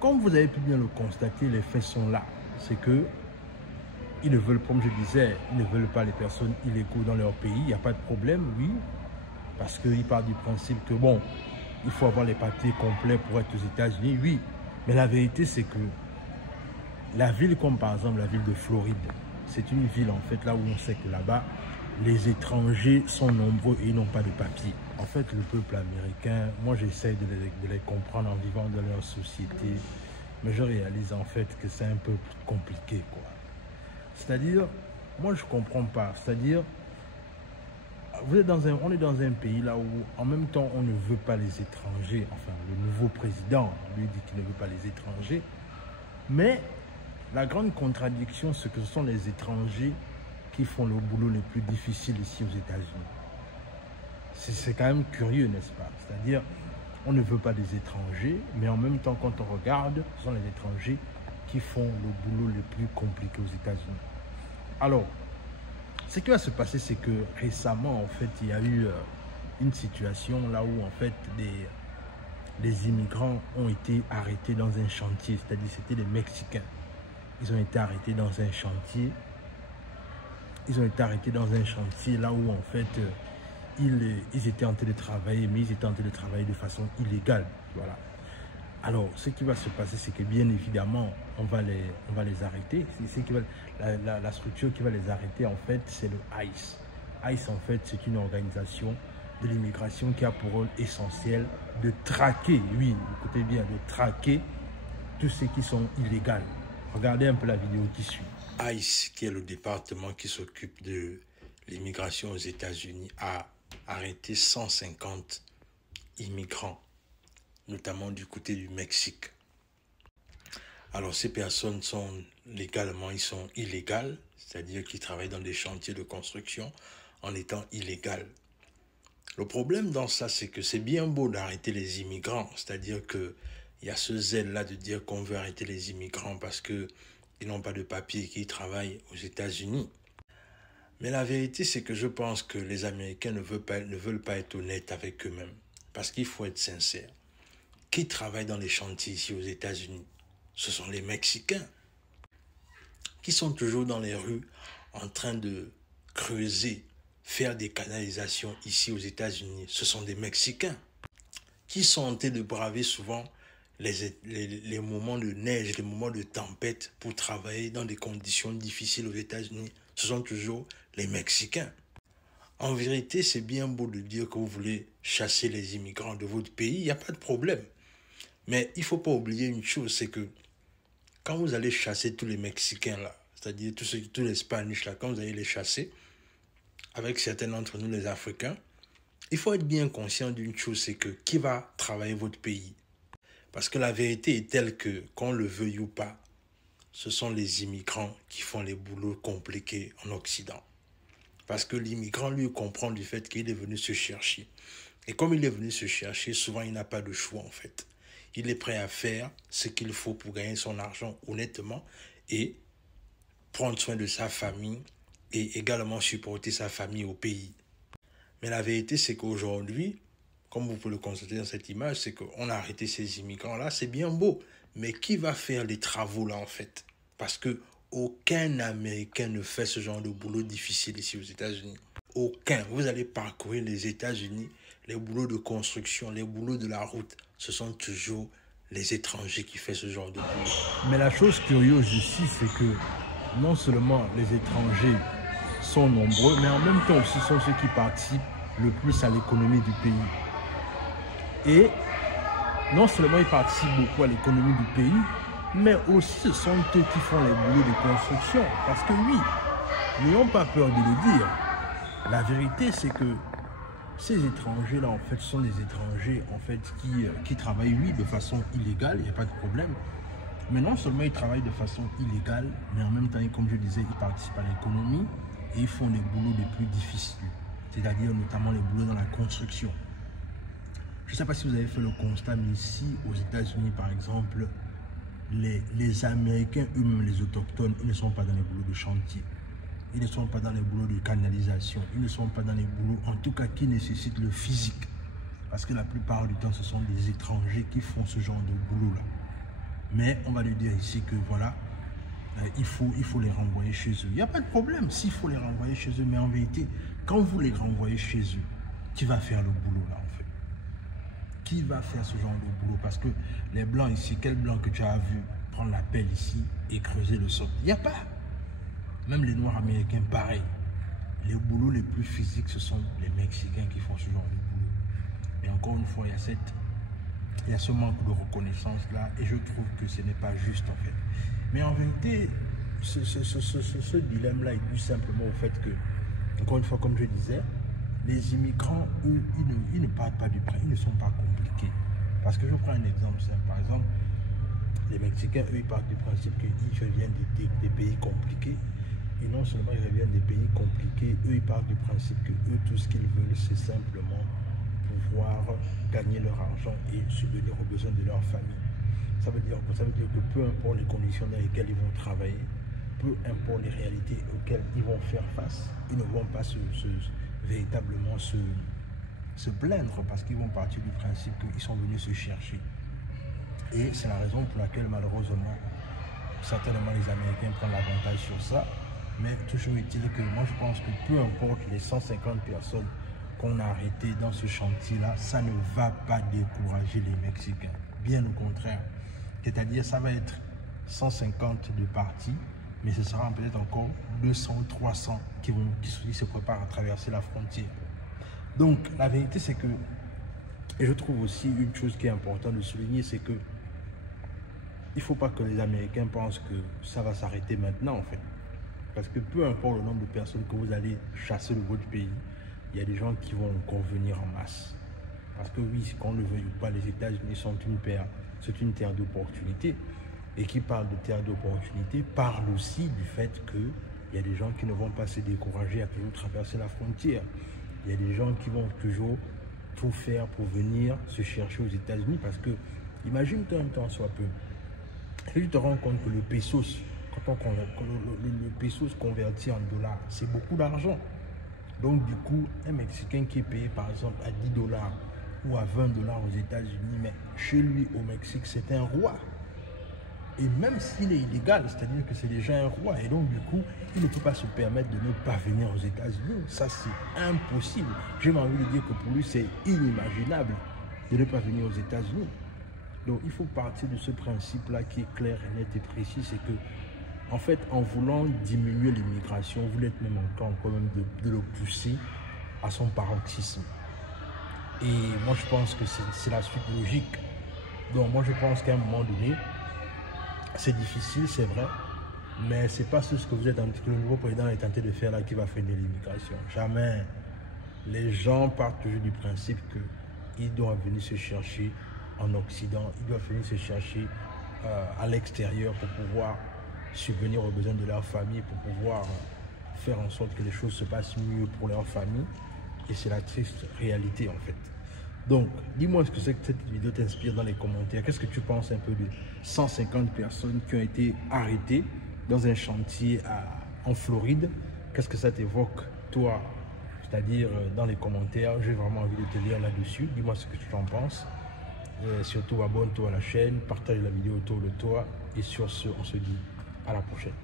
comme vous avez pu bien le constater, les faits sont là. C'est que ils ne veulent, comme je disais, ils ne veulent pas les personnes illégaux dans leur pays. Il n'y a pas de problème, oui. Parce qu'ils partent du principe que, bon, il faut avoir les papiers complets pour être aux États-Unis, oui. Mais la vérité, c'est que la ville, comme par exemple la ville de Floride, c'est une ville, en fait, là où on sait que là-bas, les étrangers sont nombreux et ils n'ont pas de papiers. En fait, le peuple américain, moi, j'essaie de les comprendre en vivant dans leur société, mais je réalise, en fait, que c'est un peu compliqué, quoi. C'est-à-dire, moi, je ne comprends pas. C'est-à-dire, on est dans un pays là où, en même temps, on ne veut pas les étrangers. Enfin, le nouveau président, lui, dit qu'il ne veut pas les étrangers. Mais la grande contradiction, c'est que ce sont les étrangers qui font le boulot le plus difficile ici aux États-Unis. C'est quand même curieux, n'est-ce pas? C'est-à-dire, on ne veut pas des étrangers, mais en même temps, quand on regarde, ce sont les étrangers qui font le boulot le plus compliqué aux États-Unis. Alors, ce qui va se passer, c'est que récemment, en fait, il y a eu une situation là où, en fait, les immigrants ont été arrêtés dans un chantier, c'est-à-dire c'était des Mexicains. Ils ont été arrêtés dans un chantier. Ils ont été arrêtés dans un chantier là où, en fait, ils étaient en train de travailler, mais ils étaient en train de travailler de façon illégale. Voilà. Alors, ce qui va se passer, c'est que bien évidemment, on va les arrêter. La structure qui va les arrêter, en fait, c'est le ICE. ICE, en fait, c'est une organisation de l'immigration qui a pour rôle essentiel de traquer, oui, écoutez bien, de traquer tous ceux qui sont illégaux. Regardez un peu la vidéo qui suit. ICE, qui est le département qui s'occupe de l'immigration aux États-Unis, a arrêté 150 immigrants, notamment du côté du Mexique. Alors, ces personnes sont légalement, ils sont illégales, c'est-à-dire qu'ils travaillent dans des chantiers de construction en étant illégales. Le problème dans ça, c'est que c'est bien beau d'arrêter les immigrants, c'est-à-dire qu'il y a ce zèle-là de dire qu'on veut arrêter les immigrants parce qu'ils n'ont pas de papier et qu'ils travaillent aux États-Unis. Mais la vérité, c'est que je pense que les Américains ne veulent pas être honnêtes avec eux-mêmes, parce qu'il faut être sincère. Qui travaille dans les chantiers ici aux États-Unis? Ce sont les Mexicains qui sont toujours dans les rues en train de creuser, faire des canalisations ici aux États-Unis. Ce sont des Mexicains qui sont en train de braver souvent les moments de neige, les moments de tempête pour travailler dans des conditions difficiles aux États-Unis. Ce sont toujours les Mexicains. En vérité, c'est bien beau de dire que vous voulez chasser les immigrants de votre pays, il n'y a pas de problème. Mais il ne faut pas oublier une chose, c'est que quand vous allez chasser tous les Mexicains là, c'est-à-dire tous les Spanish là, quand vous allez les chasser, avec certains d'entre nous les Africains, il faut être bien conscient d'une chose, c'est que qui va travailler votre pays? Parce que la vérité est telle que, qu'on le veuille ou pas, ce sont les immigrants qui font les boulots compliqués en Occident. Parce que l'immigrant, lui, comprend du fait qu'il est venu se chercher. Et comme il est venu se chercher, souvent, il n'a pas de choix, en fait. Il est prêt à faire ce qu'il faut pour gagner son argent honnêtement et prendre soin de sa famille et également supporter sa famille au pays. Mais la vérité, c'est qu'aujourd'hui, comme vous pouvez le constater dans cette image, c'est qu'on a arrêté ces immigrants-là, c'est bien beau. Mais qui va faire les travaux là, en fait? Parce que aucun Américain ne fait ce genre de boulot difficile ici aux États-Unis. Aucun. Vous allez parcourir les États-Unis, les boulots de construction, les boulots de la route, ce sont toujours les étrangers qui font ce genre de boulot. Mais la chose curieuse ici, c'est que non seulement les étrangers sont nombreux, mais en même temps aussi sont ceux qui participent le plus à l'économie du pays. Et non seulement ils participent beaucoup à l'économie du pays, mais aussi ce sont eux qui font les boulots de construction. Parce que oui, n'ayons pas peur de le dire. La vérité, c'est que ces étrangers-là, en fait, sont des étrangers en fait, qui travaillent, oui, de façon illégale, il n'y a pas de problème. Mais non seulement ils travaillent de façon illégale, mais en même temps, comme je disais, ils participent à l'économie et ils font les boulots les plus difficiles, c'est-à-dire notamment les boulots dans la construction. Je ne sais pas si vous avez fait le constat, mais ici, aux États-Unis, par exemple, les Américains, eux-mêmes, les autochtones, ils ne sont pas dans les boulots de chantier. Ils ne sont pas dans les boulots de canalisation. Ils ne sont pas dans les boulots, en tout cas, qui nécessitent le physique. Parce que la plupart du temps, ce sont des étrangers qui font ce genre de boulot-là. Mais on va lui dire ici que voilà, il faut les renvoyer chez eux. Il n'y a pas de problème s'il faut les renvoyer chez eux, mais en vérité, quand vous les renvoyez chez eux, qui va faire le boulot là en fait? Qui va faire ce genre de boulot? Parce que les blancs ici, quel blanc que tu as vu prendre la pelle ici et creuser le sol? Il n'y a pas. Même les noirs américains, pareil. Les boulots les plus physiques, ce sont les Mexicains qui font ce genre de boulot. Et encore une fois, il y a ce manque de reconnaissance là, et je trouve que ce n'est pas juste en fait. Mais en vérité, ce dilemme-là est dû simplement au fait que, encore une fois, comme je disais, les immigrants, eux, ils ne partent pas du principe, ils ne sont pas compliqués. Parce que je prends un exemple simple. Par exemple, les Mexicains, eux, ils partent du principe qu'ils viennent des pays compliqués. Et non seulement ils reviennent des pays compliqués, eux, ils partent du principe que eux, tout ce qu'ils veulent, c'est simplement pouvoir gagner leur argent et subvenir aux besoins de leur famille. Ça veut dire que peu importe les conditions dans lesquelles ils vont travailler, peu importe les réalités auxquelles ils vont faire face, ils ne vont pas véritablement se plaindre parce qu'ils vont partir du principe qu'ils sont venus se chercher. Et c'est la raison pour laquelle malheureusement, certainement les Américains prennent l'avantage sur ça. Mais toujours est-il que moi je pense que peu importe les 150 personnes qu'on a arrêtées dans ce chantier-là, ça ne va pas décourager les Mexicains. Bien au contraire. C'est-à-dire ça va être 150 de partis, mais ce sera peut-être encore 200 ou 300 qui se préparent à traverser la frontière. Donc la vérité c'est que, et je trouve aussi une chose qui est importante de souligner, c'est que il ne faut pas que les Américains pensent que ça va s'arrêter maintenant en fait. Parce que peu importe le nombre de personnes que vous allez chasser de votre pays, il y a des gens qui vont encore venir en masse. Parce que oui, qu'on le veuille ou pas, les États-Unis sont c'est une terre d'opportunité. Et qui parle de terre d'opportunité parle aussi du fait qu'il y a des gens qui ne vont pas se décourager à toujours traverser la frontière. Il y a des gens qui vont toujours tout faire pour venir se chercher aux États-Unis. Parce que, imagine-toi un temps soit peu, et tu te rends compte que le pesos, le peso se convertit en dollars, c'est beaucoup d'argent. Donc du coup, un Mexicain qui est payé par exemple à 10 dollars ou à 20 dollars aux États-Unis, mais chez lui au Mexique, c'est un roi. Et même s'il est illégal, c'est-à-dire que c'est déjà un roi. Et donc du coup, il ne peut pas se permettre de ne pas venir aux États-Unis. Ça, c'est impossible. J'ai envie de dire que pour lui, c'est inimaginable de ne pas venir aux États-Unis. Donc il faut partir de ce principe-là qui est clair, net et précis, c'est que en fait, en voulant diminuer l'immigration, vous êtes même en train quand même de le pousser à son paroxysme. Et moi, je pense que c'est la suite logique. Donc moi, je pense qu'à un moment donné, c'est difficile, c'est vrai, mais ce n'est pas ce que le nouveau président est tenté de faire là qui va freiner l'immigration. Jamais. Les gens partent toujours du principe qu'ils doivent venir se chercher en Occident, ils doivent venir se chercher à l'extérieur pour pouvoir subvenir aux besoins de leur famille, pour pouvoir faire en sorte que les choses se passent mieux pour leur famille. Et c'est la triste réalité en fait. Donc, dis-moi ce que c'est que cette vidéo t'inspire dans les commentaires. Qu'est-ce que tu penses un peu de 150 personnes qui ont été arrêtées dans un chantier en Floride? Qu'est-ce que ça t'évoque, toi? C'est-à-dire dans les commentaires, j'ai vraiment envie de te lire là-dessus. Dis-moi ce que tu en penses. Surtout, abonne-toi à la chaîne, partage la vidéo autour de toi. Et sur ce, on se dit à la prochaine.